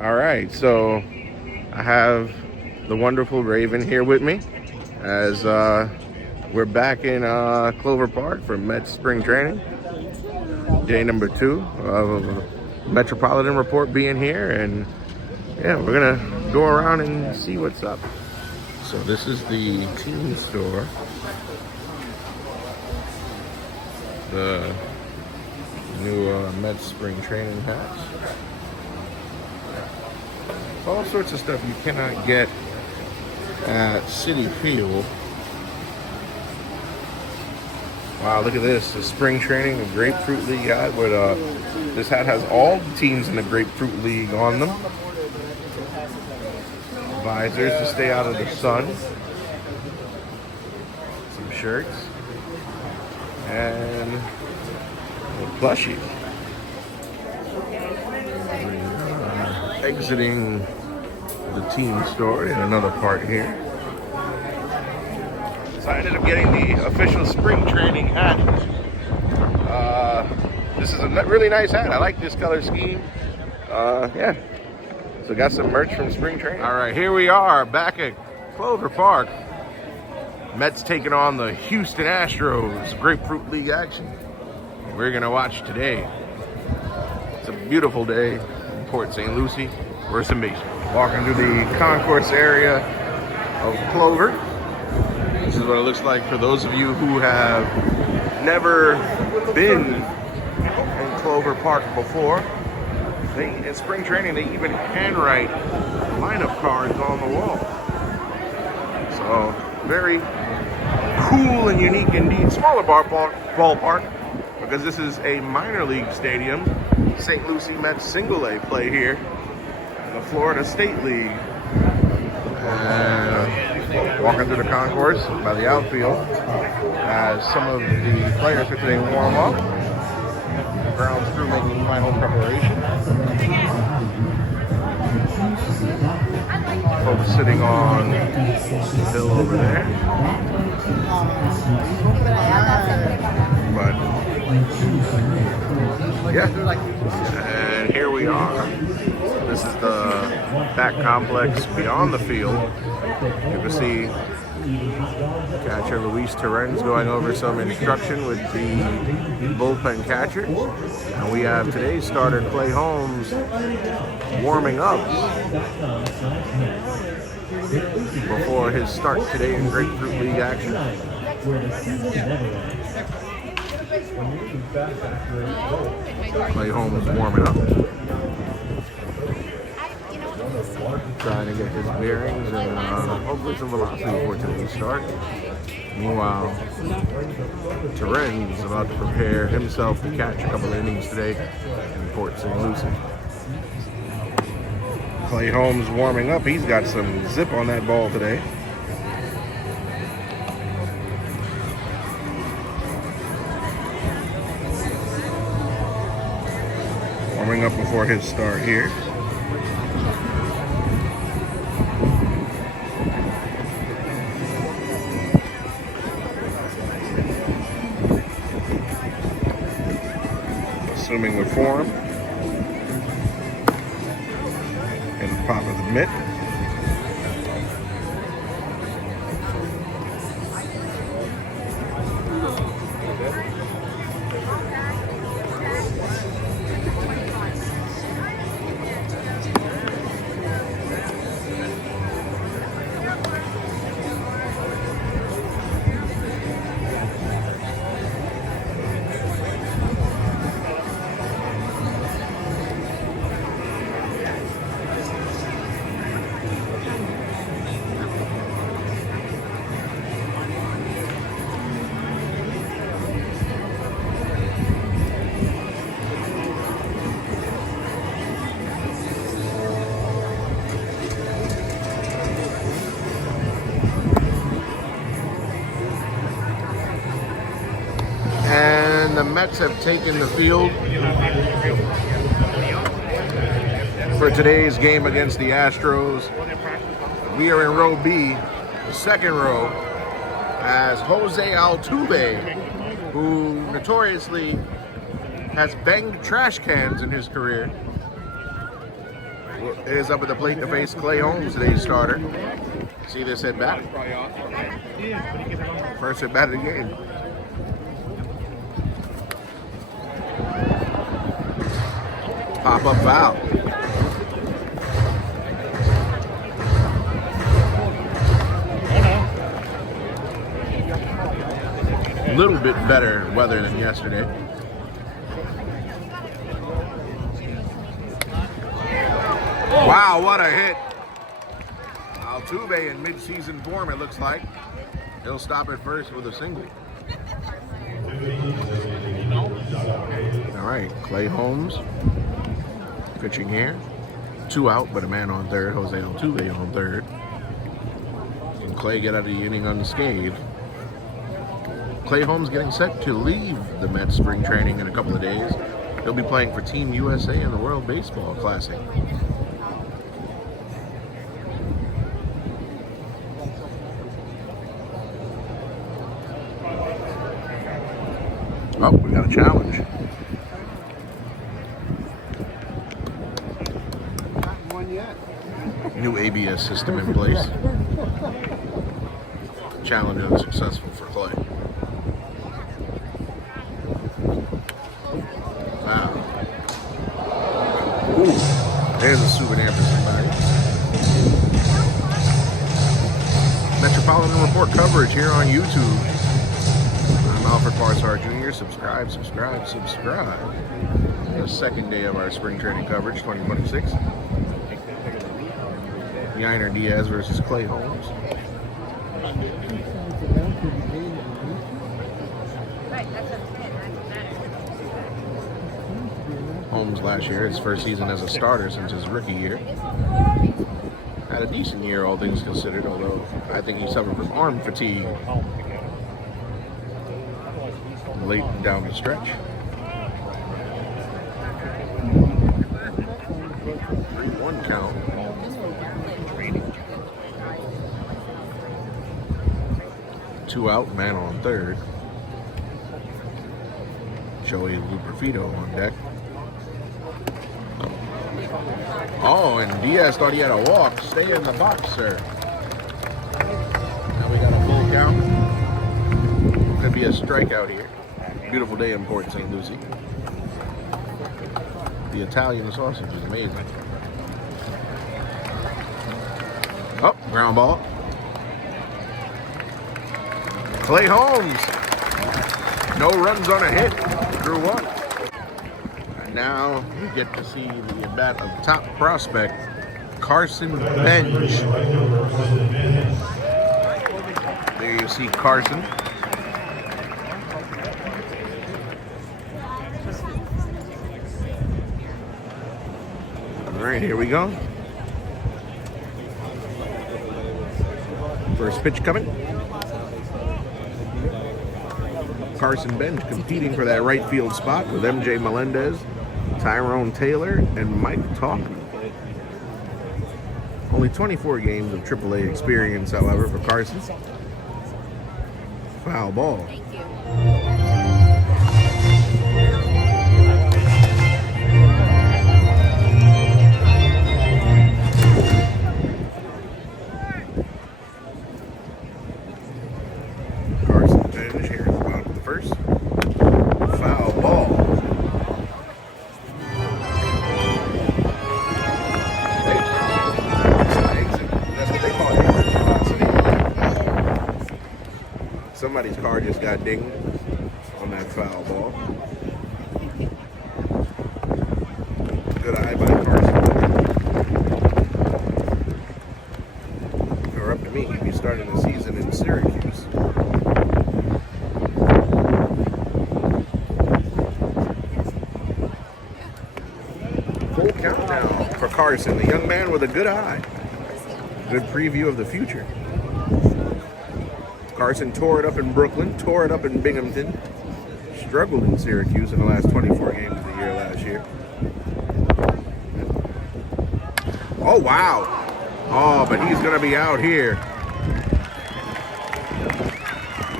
All right, so I have the wonderful Raven here with me as we're back in Clover Park for Mets spring training. Day number 2 of Metropolitan report being here, and yeah, we're gonna go around and see what's up. So this is the team store. The new Mets spring training hats. All sorts of stuff you cannot get at City Field. Wow, look at this. The spring training, the Grapefruit League hat. This hat has all the teams in the Grapefruit League on them. Visors to stay out of the sun. Some shirts. And plushies. Exiting the team store in another part here. So I ended up getting the official spring training hat. This is a really nice hat. I like this color scheme. Yeah. So got some merch from spring training. All right, here we are back at Clover Park. Mets taking on the Houston Astros, Grapefruit League Action. We're gonna watch today. It's a beautiful day in Port St Lucie. We're some baseball. Walking through the concourse area of Clover. This is what it looks like for those of you who have never been in Clover Park before. In spring training, they even handwrite lineup cards on the wall. So very cool and unique indeed. Smaller ballpark, because this is a minor league stadium. St. Lucie Mets single A play here in the Florida State League. And walking through the concourse by the outfield as some of the players for today warm up. Grounds crew making final preparation. Folks sitting on the hill over there. But yeah, and here we are. This is the back complex beyond the field. You can see catcher Luis Terren's going over some instruction with the bullpen catcher. And we have today's starter, Clay Holmes, warming up before his start today in Grapefruit League Action. Clay Holmes warming up. Trying to get his bearings and hopefully some velocity before today's start. Meanwhile, Terren's about to prepare himself to catch a couple of innings today in Port St Lucie. Clay Holmes warming up. He's got some zip on that ball today. Warming up before his start here. Assuming the form and pop of the mitt. And the Mets have taken the field for today's game against the Astros. We are in row B, the second row, as Jose Altuve, who notoriously has banged trash cans in his career, is up at the plate to face Clay Holmes, today's starter. See this at bat? First at bat of the game. Pop up foul. A little bit better weather than yesterday. Wow, what a hit. Altuve in mid-season form, it looks like. He'll stop at first with a single. All right, Clay Holmes pitching here. 2 out, but a man on third. Jose Altuve on third. And Clay get out of the inning unscathed. Clay Holmes getting set to leave the Mets spring training in a couple of days. He'll be playing for Team USA in the World Baseball Classic. Oh, we got a challenge. Not one yet. New ABS system in place. Challenge unsuccessful for Clay. Wow. Ooh, there's a souvenir for somebody. Metropolitan Report coverage here on YouTube. I'm Alfred Parsard Jr. Subscribe. The second day of our spring training coverage, 2026. Yainer Diaz versus Clay Holmes. Holmes last year, his first season as a starter since his rookie year. Had a decent year, all things considered, although I think he suffered from arm fatigue late down the stretch. 3-1 count. Two out, man on third. Joey Luperfido on deck. Oh, and Diaz thought he had a walk. Stay in the box, sir. Now we got a full count. Could be a strikeout here. Beautiful day in Port St Lucie. The Italian sausage is amazing. Oh, ground ball. Clay Holmes. No runs on a hit. Drew 1. And now we get to see the at-bat of top prospect, Carson Bench. There you see Carson. All right, here we go. First pitch coming. Carson Bench competing for that right field spot with MJ Melendez, Tyrone Taylor, and Mike Talkman. Only 24 games of AAA experience, however, for Carson. Foul ball. Somebody's car just got dinged on that foul ball. Good eye by Carson. Or up to me, he'd be starting the season in Syracuse. Full countdown for Carson, the young man with a good eye. Good preview of the future. Carson tore it up in Brooklyn, tore it up in Binghamton, struggled in Syracuse in the last 24 games of the year last year. Oh, wow. Oh, but he's going to be out here.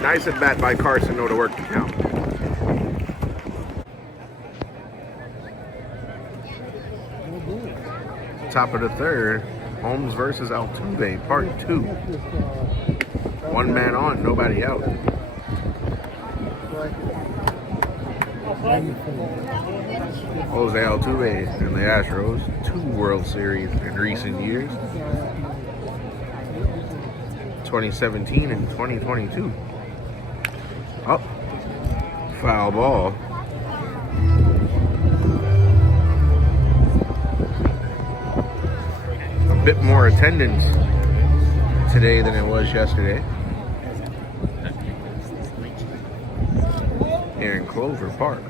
Nice at bat by Carson, though, to work the count. Top of the third, Holmes versus Altuve, part 2. One man on, nobody out. Jose Altuve and the Astros, 2 World Series in recent years. 2017 and 2022. Oh, foul ball. A bit more attendance today than it was yesterday here in Clover Park.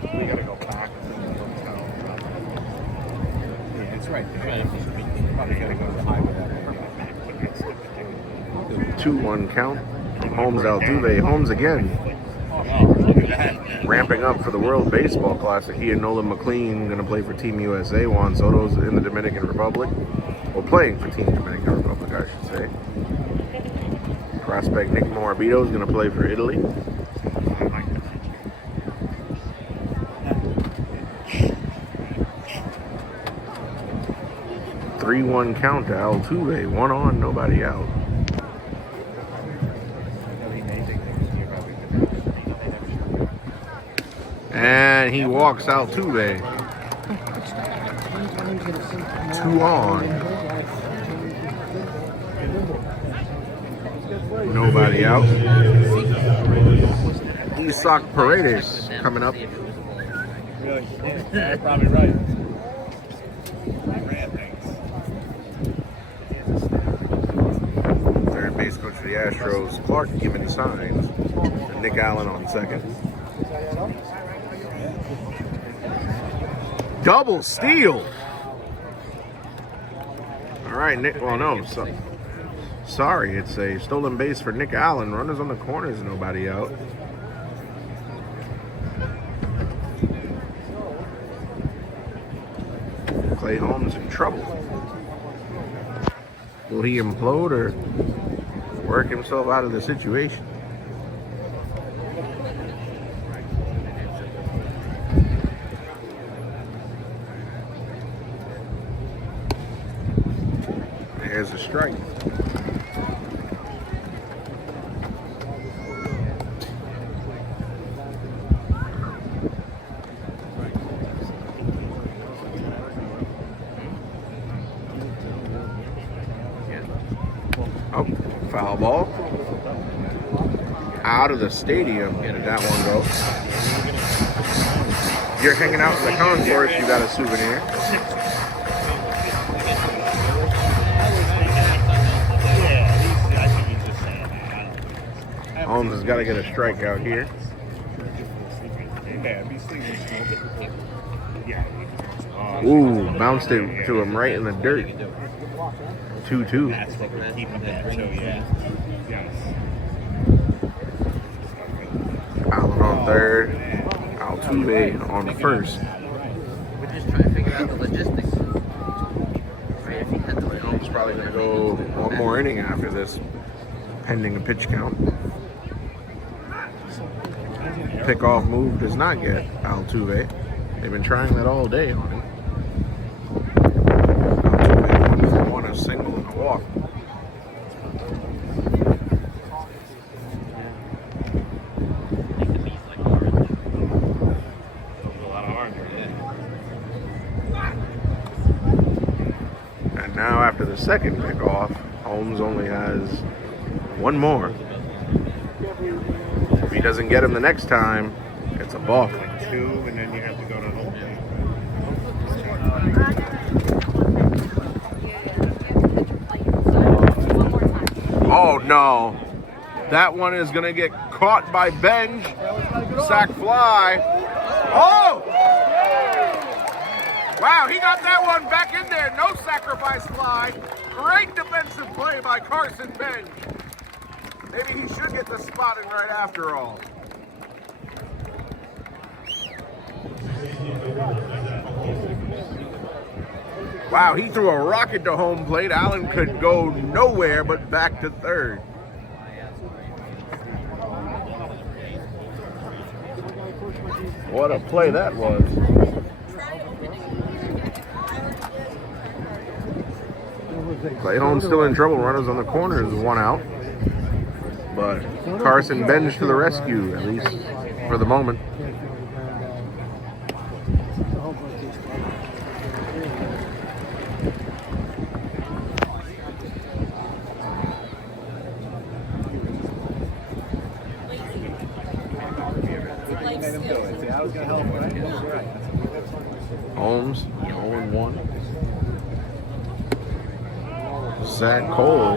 We gotta go back to the hotel. Yeah, it's right there. Probably gotta go to the highway. 2-1 count from Holmes Altuve. Holmes again. Ramping up for the World Baseball Classic. He and Nolan McLean going to play for Team USA. Juan Soto's in the Dominican Republic. Well, playing for Team Dominican Republic, I should say. Prospect Nick Morabito is going to play for Italy. Three-one count to Altuve. One on, nobody out. And he walks Altuve. 2 on. Nobody out. Isaac Paredes coming up. Really? You're probably right. Third base coach for the Astros, Clark, giving signs. And Nick Allen on second. Double steal. All right, Nick. Well, no. Sorry, it's a stolen base for Nick Allen. Runners on the corners, nobody out. Clay Holmes in trouble. Will he implode or work himself out of the situation? There's a strike. Oh, foul ball. Out of the stadium. Did that one go? You're hanging out in the concourse, you got a souvenir. Holmes has got to get a strikeout here. Ooh, bounced it to him right in the dirt. 2-2. Allen on third. Altuve on first. We're just trying to figure out the logistics. Holmes probably going to go one more inning after this, pending a pitch count. Pickoff move does not get Altuve. They've been trying that all day on him. Altuve won a single and a walk. And now after the second pickoff, Holmes only has one more. If he doesn't get him the next time, it's a balk. 2, and then you have to go to home. Oh no. That one is going to get caught by Benj. Sack fly. Oh! Wow, he got that one back in there. No sacrifice fly. Great defensive play by Carson Benj. Maybe he should get the spotting right after all. Wow, he threw a rocket to home plate. Allen could go nowhere but back to third. What a play that was. Clay Holmes still in trouble. Runners on the corners, 1 out. But Carson Benj to the rescue, at least for the moment. Holmes, 0-1. Zach Cole.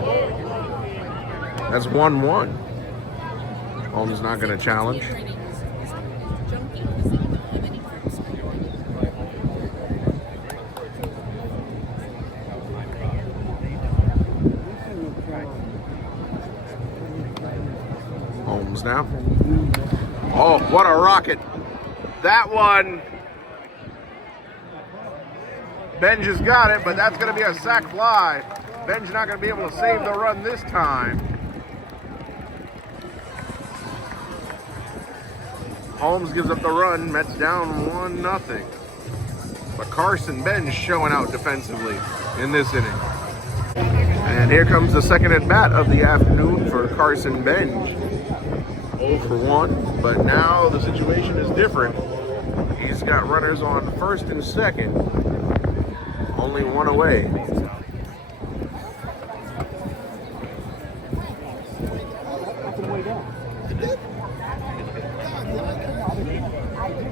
That's 1-1. Holmes not going to challenge. Holmes now. Oh, what a rocket. That one. Benj has got it, but that's going to be a sac fly. Benj not going to be able to save the run this time. Holmes gives up the run. Mets down 1-0. But Carson Benj showing out defensively in this inning. And here comes the second at bat of the afternoon for Carson Benj. 0 for 1, but now the situation is different. He's got runners on first and second. Only 1 away.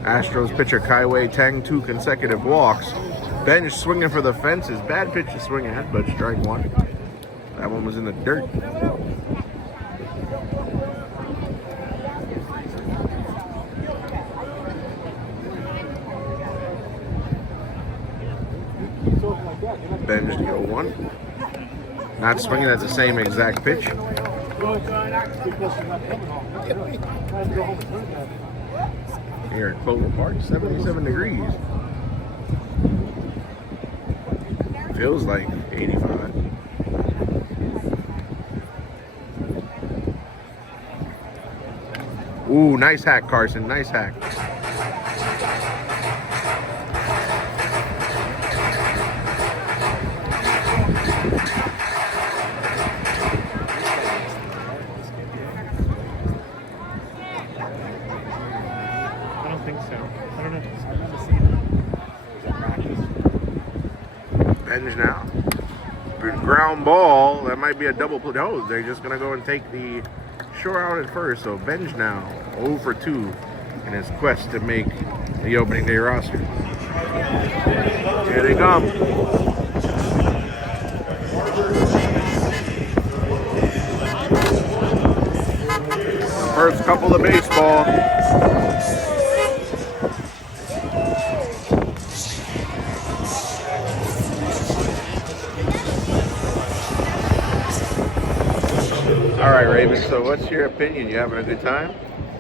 Astros pitcher Kaiwei Tang 2 consecutive walks. Benj swinging for the fences. Bad pitch to swing at, but strike 1. That one was in the dirt. Benj to 0-1. Not swinging at the same exact pitch. Here at Clover Park, 77 degrees. Feels like 85. Ooh, nice hack, Carson. Nice hack. Benj now. Ground ball. That might be a double play. No, they're just going to go and take the short out at first. So Benj now 0 for 2 in his quest to make the opening day roster. Here they come. The first couple of baseball. All right, Raven, so what's your opinion? You having a good time?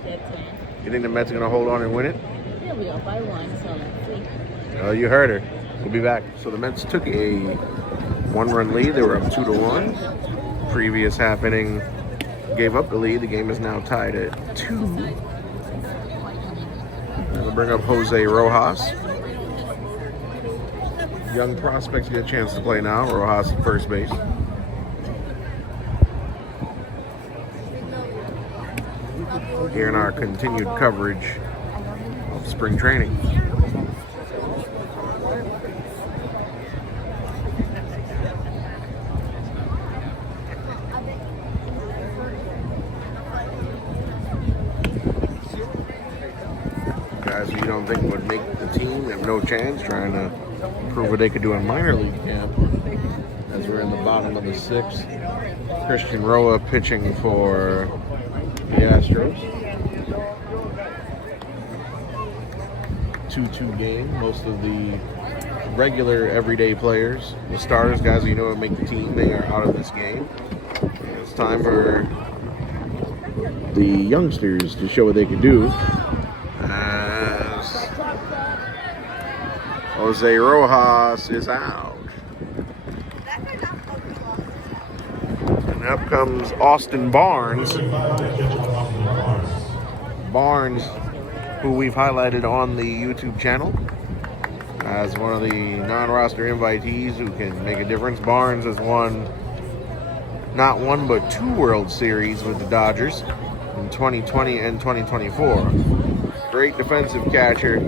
Dead time. You think the Mets are going to hold on and win it? Yeah, we up by 1, so let's see. Oh, you heard her. We'll be back. So the Mets took a 1-run lead. They were up 2-1. Previous half inning gave up the lead. The game is now tied at 2. We'll bring up Jose Rojas. Young prospects get a chance to play now. Rojas at first base. Here in our continued coverage of spring training. Guys who you don't think would make the team have no chance, trying to prove what they could do in minor league camp. As we're in the bottom of the 6th. Christian Roa pitching for the Astros. 2-2 game. Most of the regular everyday players, the starters, guys who you know would make the team, they are out of this game. It's time for the youngsters to show what they can do. As Jose Rojas is out. And up comes Austin Barnes. Barnes who we've highlighted on the YouTube channel as one of the non-roster invitees who can make a difference. Barnes has won not one but 2 World Series with the Dodgers in 2020 and 2024. Great defensive catcher.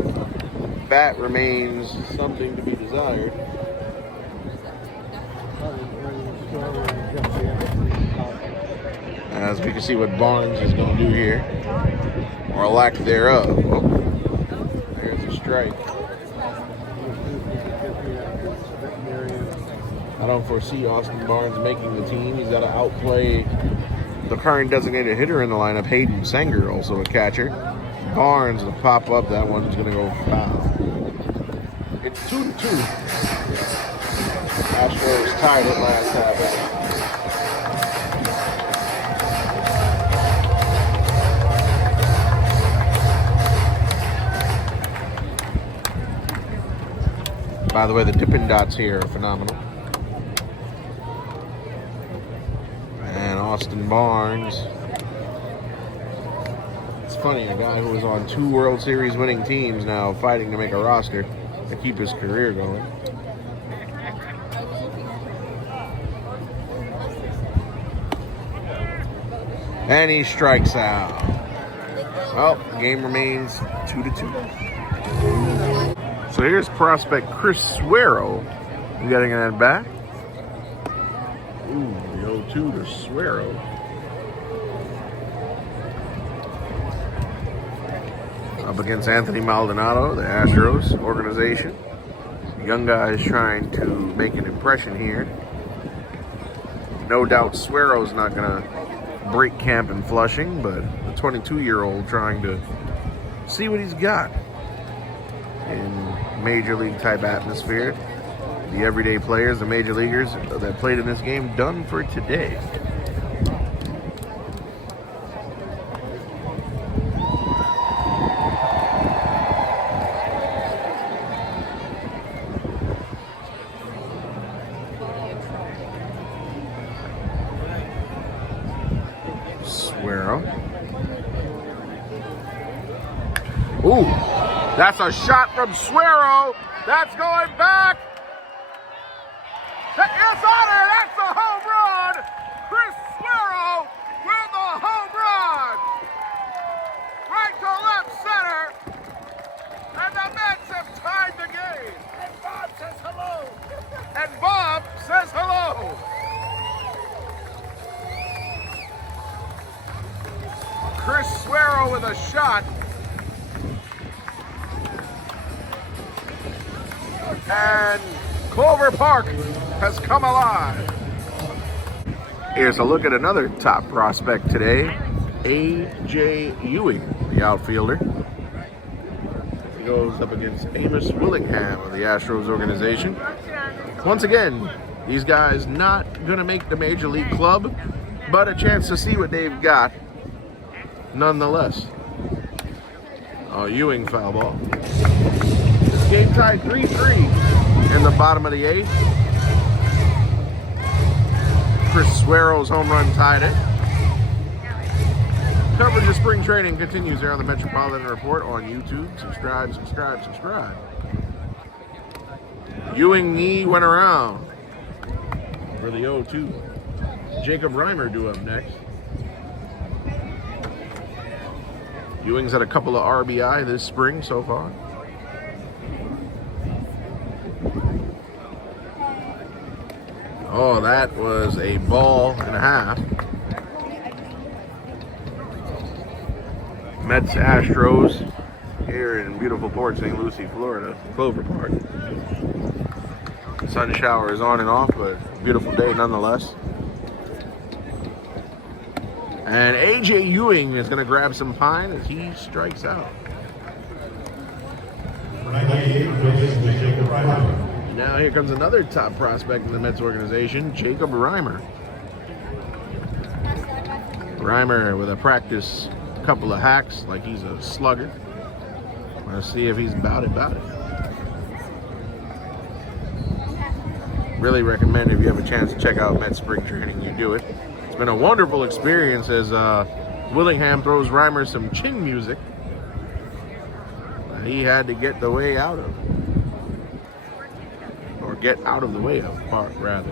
Bat remains something to be desired. As we can see what Barnes is going to do here, or lack thereof. Oh, there's a strike. I don't foresee Austin Barnes making the team. He's got to outplay the current designated hitter in the lineup, Hayden Sanger, also a catcher. Barnes will pop up. That one's going to go foul. It's 2-2. Astros tied it last half. By the way, the Dippin' Dots here are phenomenal. And Austin Barnes. It's funny, a guy who was on 2 World Series winning teams now fighting to make a roster to keep his career going. And he strikes out. Well, the game remains 2-2. So here's prospect Chris Suero getting an at bat. Ooh, the 0-2 to Suero. Up against Anthony Maldonado, the Astros organization. Young guy is trying to make an impression here. No doubt Suero's not going to break camp in Flushing, but the 22-year-old trying to see what he's got in major league type atmosphere. The everyday players, the major leaguers that played in this game, done for today. Suero. Ooh, that's a shot from Suero. That's going back. It's on it. That's a home run. Chris Suero with a home run. Right to left center. And the Mets have tied the game. And Bob says hello. And Bob says hello. Chris Suero with a shot. And Clover Park has come alive. Here's a look at another top prospect today, A.J. Ewing, the outfielder. He goes up against Amos Willingham of the Astros organization. Once again, these guys not going to make the major league club, but a chance to see what they've got nonetheless. Oh, Ewing foul ball. Game tied 3-3 in the bottom of the 8th. Chris Suero's home run tied it. Coverage of spring training continues here on the Metropolitan Report on YouTube. Subscribe, subscribe, subscribe. Ewing knee went around for the 0-2. Jacob Reimer due up next. Ewing's had a couple of RBI this spring so far. Oh, that was a ball and a half. Mets Astros here in beautiful Port St Lucie, Florida, Clover Park. Sun shower is on and off, but beautiful day nonetheless. And A.J. Ewing is going to grab some pine as he strikes out. Now here comes another top prospect in the Mets organization, Jacob Reimer. Reimer with a practice couple of hacks like he's a slugger. Let's see if he's about it. Really recommend if you have a chance to check out Mets spring training, you do it. It's been a wonderful experience as Willingham throws Reimer some chin music. He had to get the way out of, or get out of the way of Park, rather.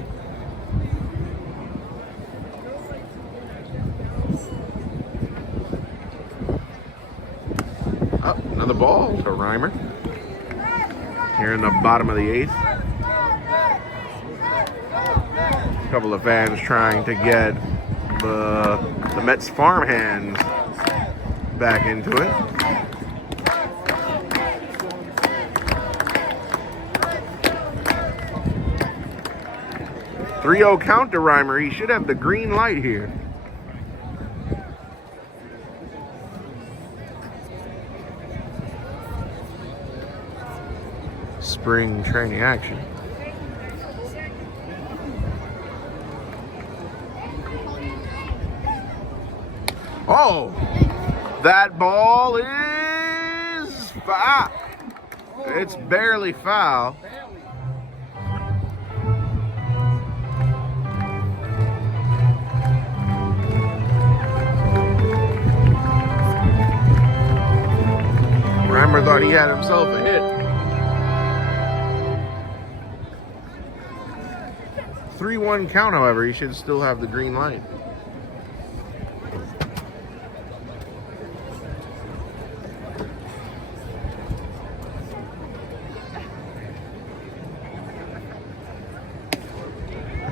Up, another ball to Reimer. Here in the bottom of the 8th. A couple of fans trying to get the Mets farmhands back into it. 3-0 count to Reimer. He should have the green light here. Spring training action. Oh, that ball is foul. It's barely foul. Reimer thought he had himself a hit. 3-1 count, however, he should still have the green light.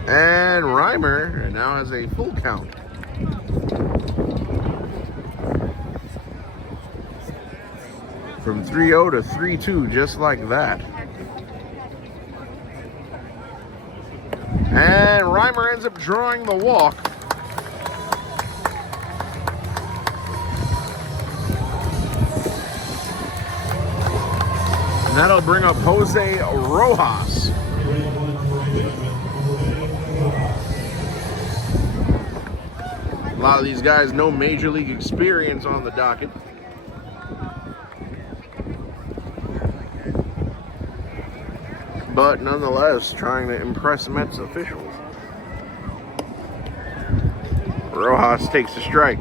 And Reimer now has a full count. From 3-0 to 3-2, just like that. And Reimer ends up drawing the walk. And that'll bring up Jose Rojas. A lot of these guys, no major league experience on the docket. But nonetheless, trying to impress Mets officials. Rojas takes a strike.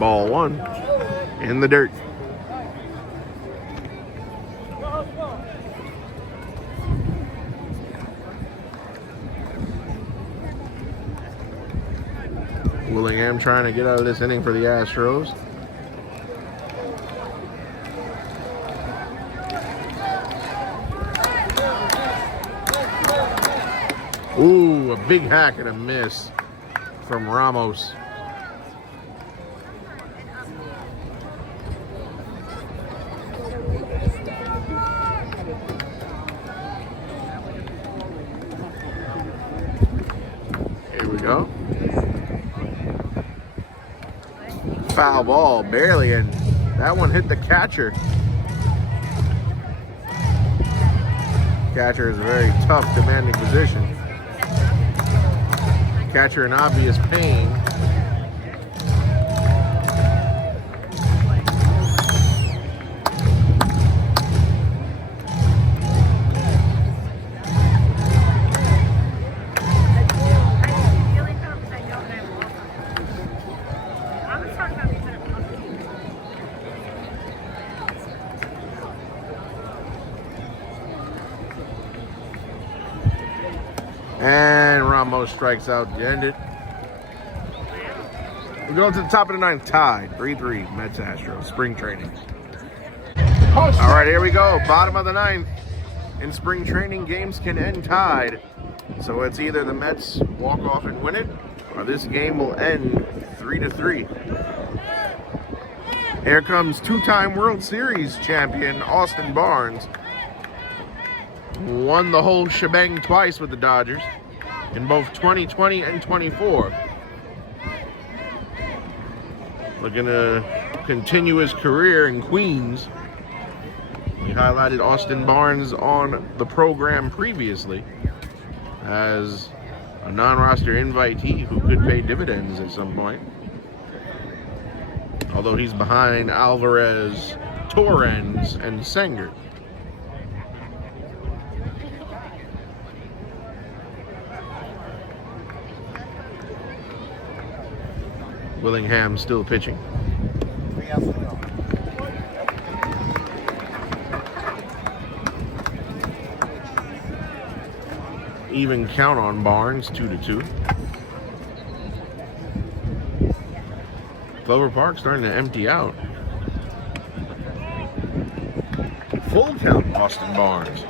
Ball 1 in the dirt. Willingham trying to get out of this inning for the Astros. Ooh, a big hack and a miss from Ramos. Here we go. Foul ball, barely, and that one hit the catcher. Catcher is a very tough, demanding position. Catcher in obvious pain. And Ramos strikes out to end it. We go to the top of the 9th, tied 3-3, Mets Astros, spring training. All right, here we go. Bottom of the 9th. In spring training, games can end tied. So it's either the Mets walk off and win it, or this game will end 3-3. Here comes two-time World Series champion Austin Barnes. Won the whole shebang twice with the Dodgers in both 2020 and 24. Looking to continue his career in Queens. We highlighted Austin Barnes on the program previously as a non-roster invitee who could pay dividends at some point. Although he's behind Alvarez, Torrens, and Sanger. Willingham still pitching. Even count on Barnes, 2-2. Clover Park starting to empty out. Full count, Austin Barnes.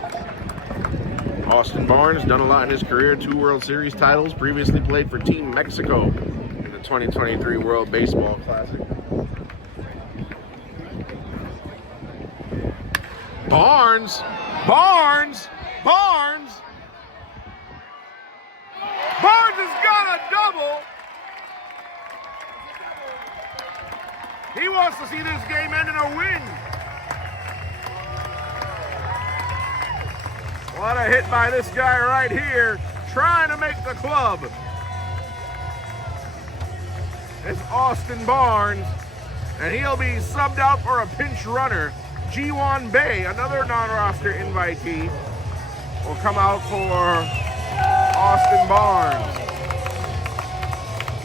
Austin Barnes done a lot in his career. 2 World Series titles. Previously played for Team Mexico in the 2023 World Baseball Classic. Barnes! Barnes! Barnes! Barnes has got a double! He wants to see this game end in a win. What a hit by this guy right here, trying to make the club. It's Austin Barnes, and he'll be subbed out for a pinch runner. G1 Bay, another non-roster invitee, will come out for Austin Barnes.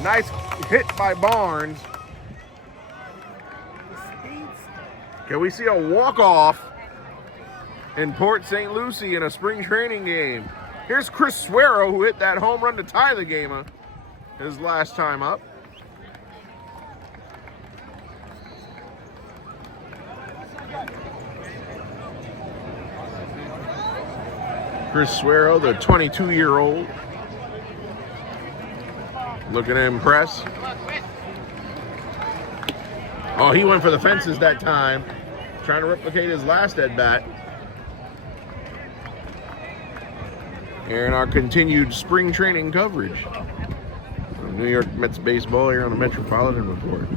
Nice hit by Barnes. Can we see a walk-off in Port St Lucie in a spring training game? Here's Chris Suero, who hit that home run to tie the game his last time up. Chris Suero, the 22-year-old, looking to impress. Oh, he went for the fences that time, trying to replicate his last at-bat. Here in our continued spring training coverage of New York Mets baseball here on the Metropolitan Report.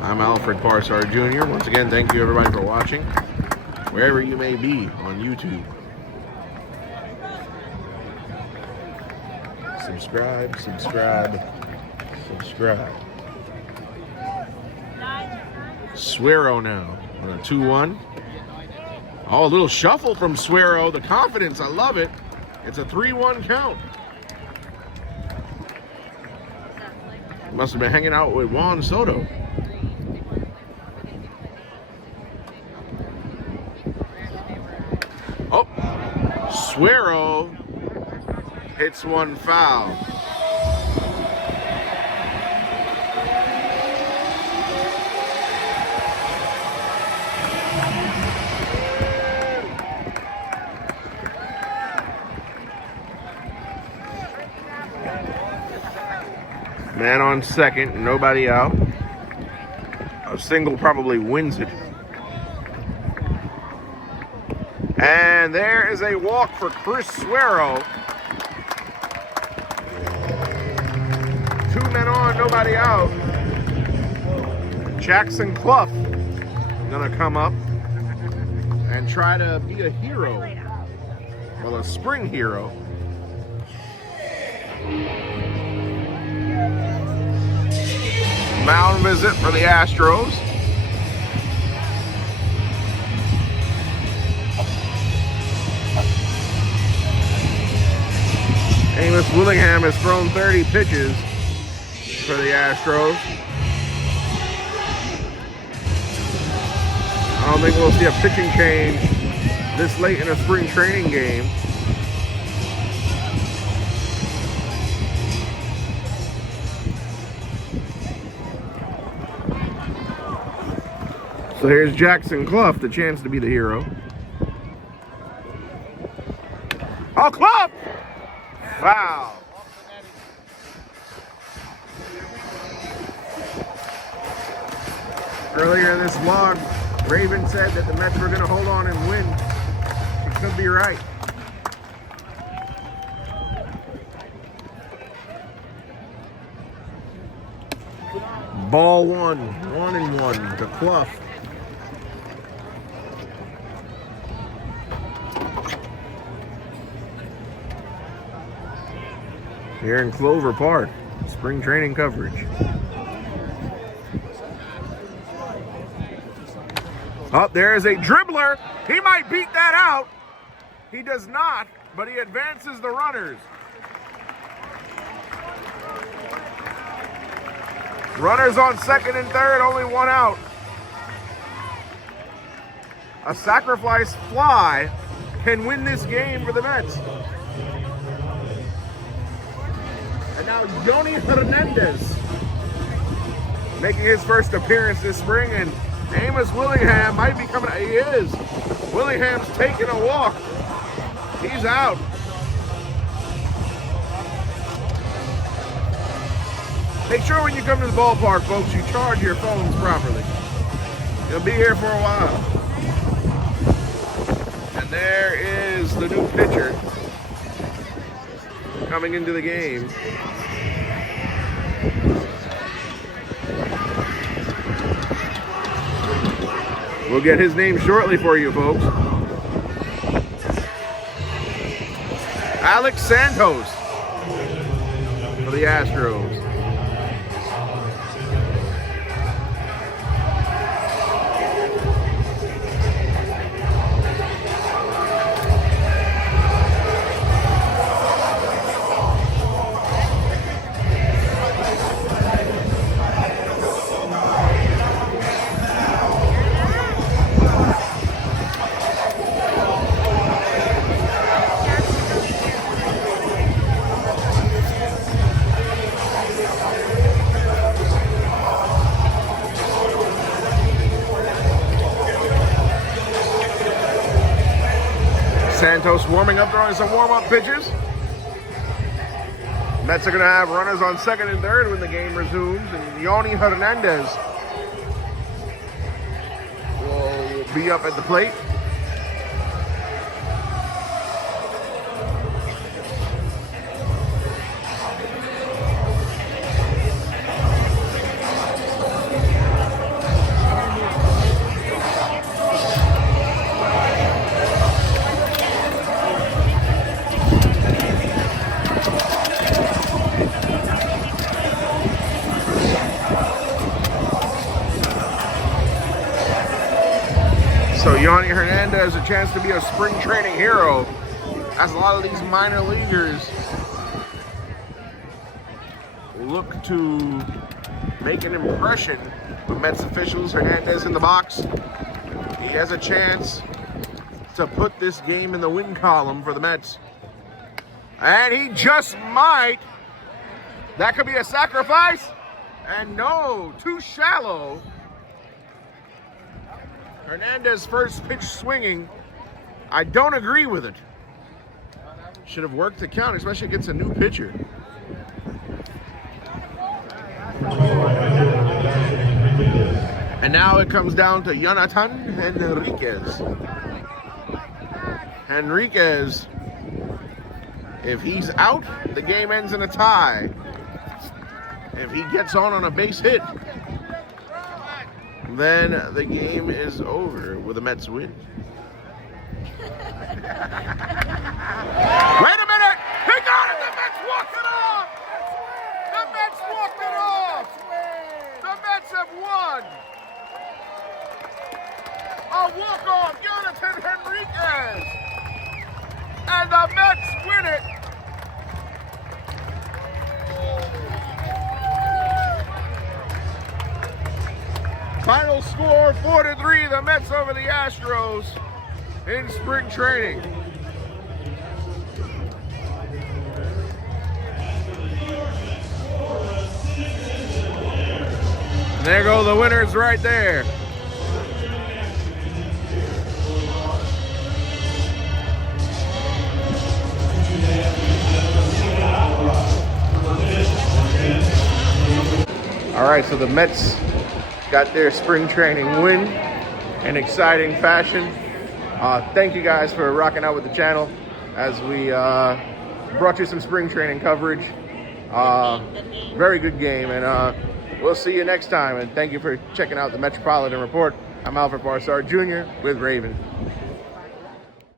I'm Alfred Parsard Jr. Once again, thank you everybody for watching, wherever you may be on YouTube. Subscribe, subscribe, subscribe. Suero now on a 2-1. Oh, a little shuffle from Suero. The confidence, I love it. It's a 3-1 count. Must have been hanging out with Juan Soto. Oh, Suero hits one foul. Man on second, nobody out. A single probably wins it. And there is a walk for Chris Suero. 2 men on, nobody out. Jackson Clough gonna come up and try to be a hero. Well, a spring hero. Mound visit for the Astros. Amos Willingham has thrown 30 pitches for the Astros. I don't think we'll see a pitching change this late in a spring training game. So here's Jackson Clough, the chance to be the hero. Oh, Clough! Foul. Earlier in this vlog, Raven said that the Mets were going to hold on and win. She could be right. Ball 1-1 to Clough. Here in Clover Park. spring training coverage. Oh, there is a dribbler. He might beat that out. He does not, but he advances the runners. Runners on second and third, only one out. A sacrifice fly can win this game for the Mets. And now Yoni Hernandez making his first appearance this spring, and Amos Willingham might be coming. He is. Willingham's taking a walk. He's out. Make sure when you come to the ballpark, folks, you charge your phones properly. You'll be here for a while. And there is the new pitcher coming into the game. We'll get his name shortly for you, folks. Alex Santos for the Astros. Santos warming up, throwing some warm-up pitches. Mets are going to have runners on second and third when the game resumes, and Yoni Hernandez will be up at the plate. So Yoni Hernandez has a chance to be a spring training hero, as a lot of these minor leaguers look to make an impression with Mets officials. Hernandez in the box. He has a chance to put this game in the win column for the Mets. And he just might. That could be a sacrifice. And no, too shallow. Hernandez first pitch swinging. I don't agree with it. Should have worked the count, especially against a new pitcher. And now it comes down to Jonathan Henriquez. Henriquez, if he's out, the game ends in a tie. If he gets on a base hit, then the game is over with a Mets win. Wait a minute! He got it! The Mets walked it off! The Mets walked it off! The Mets have won! A walk-off, Jonathan Henriquez! And the Mets win it! Final score, 4-3, the Mets over the Astros in spring training. And there go the winners right there. All right, so the Mets got their spring training win in exciting fashion. Thank you guys for rocking out with the channel as we brought you some spring training coverage. Very good game, and we'll see you next time. And thank you for checking out the Metropolitan Report. I'm Alfred Parsard Jr. with Raven.